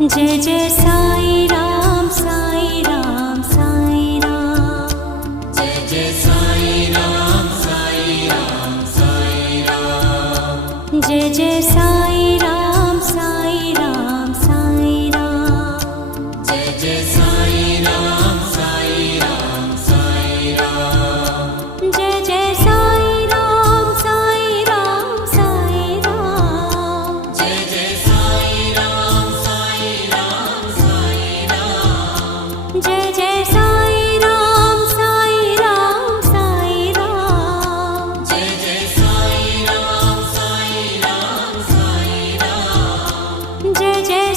Jai Jai Sai Ram Sai Ram Sai Ram. Jai Jai Sai Ram Sai Ram Sai Ram. Jai Jai Sai Ram Sai Ram Sai Ram. Jai Jai Sai Ram Sai Ram Sai Ram. Jai Jai Sai Ram Sai Ram Sai Ram. Jai Jai Sai Ram Sai Ram Sai Ram. Jai Jai Sai Ram Sai Ram Sai Ram. Jai Jai Sai Ram Sai Ram Sai Ram. Jai Jai